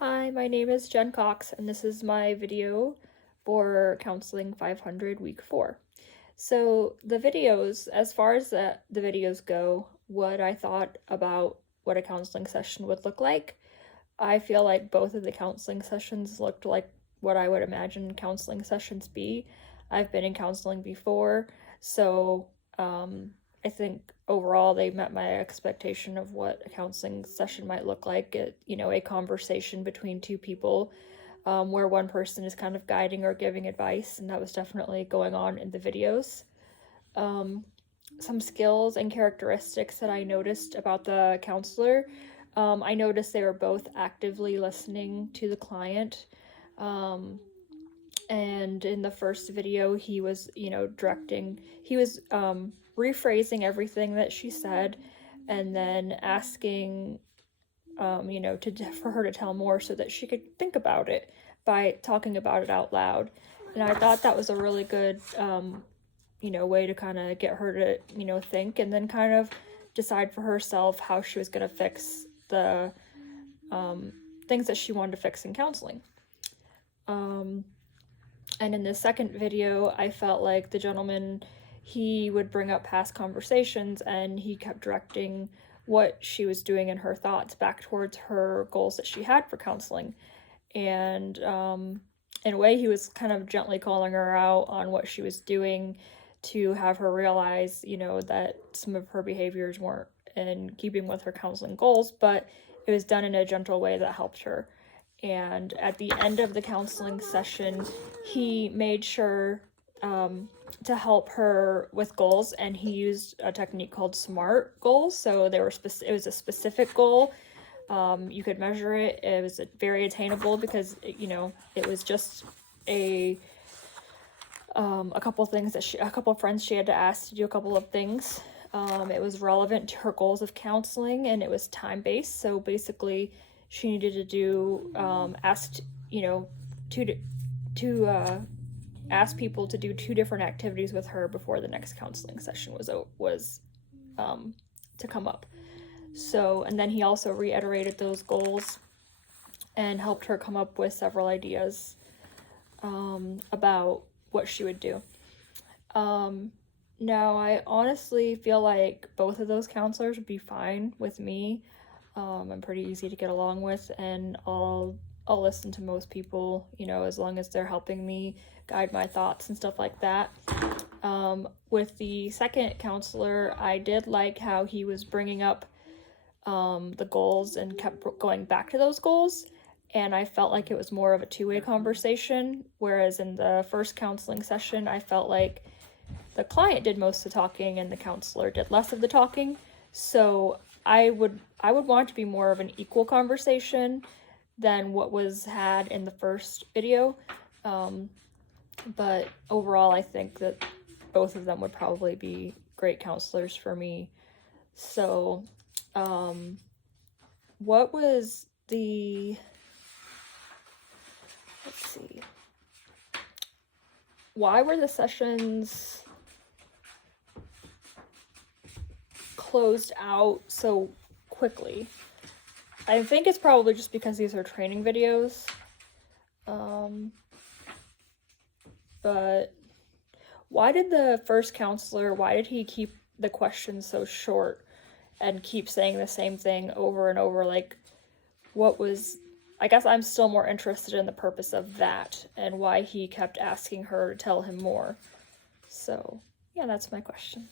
Hi, my name is Jen Cox, and this is my video for Counseling 500 Week 4. So the videos, as far as the videos go, what I thought about what a counseling session would look like, I feel like both of the counseling sessions looked like what I would imagine counseling sessions be. I've been in counseling before, so I think overall they met my expectation of what a counseling session might look like. A conversation between two people where one person is kind of guiding or giving advice, and that was definitely going on in the videos. Some skills and characteristics that I noticed about the counselor. I noticed they were both actively listening to the client. And in the first video, he was, rephrasing everything that she said and then asking, for her to tell more so that she could think about it by talking about it out loud. And I thought that was a really good, way to kind of get her to, think and then kind of decide for herself how she was going to fix the things that she wanted to fix in counseling. And in the second video, I felt like the gentleman, he would bring up past conversations and he kept directing what she was doing and her thoughts back towards her goals that she had for counseling. And in a way, he was kind of gently calling her out on what she was doing to have her realize, that some of her behaviors weren't in keeping with her counseling goals, but it was done in a gentle way that helped her. And at the end of the counseling session, he made sure to help her with goals, and he used a technique called SMART goals. So it was a specific goal. You could measure it. It was very attainable because it was just a couple things a couple friends she had to ask to do a couple of things. It was relevant to her goals of counseling, and it was time-based. So basically, she needed to do ask people to do 2 different activities with her before the next counseling session was to come up. So, and then he also reiterated those goals and helped her come up with several ideas about what she would do. Now, I honestly feel like both of those counselors would be fine with me. I'm pretty easy to get along with, and I'll listen to most people, as long as they're helping me guide my thoughts and stuff like that. With the second counselor, I did like how he was bringing up the goals and kept going back to those goals, and I felt like it was more of a two-way conversation, whereas in the first counseling session, I felt like the client did most of the talking and the counselor did less of the talking. So I would want it to be more of an equal conversation than what was had in the first video. But overall, I think that both of them would probably be great counselors for me. So, what was let's see. Why were the sessions closed out so quickly? I think it's probably just because these are training videos. But why did the first counselor, why did he keep the questions so short and keep saying the same thing over and over? Like, I guess I'm still more interested in the purpose of that and why he kept asking her to tell him more. So, yeah, that's my question.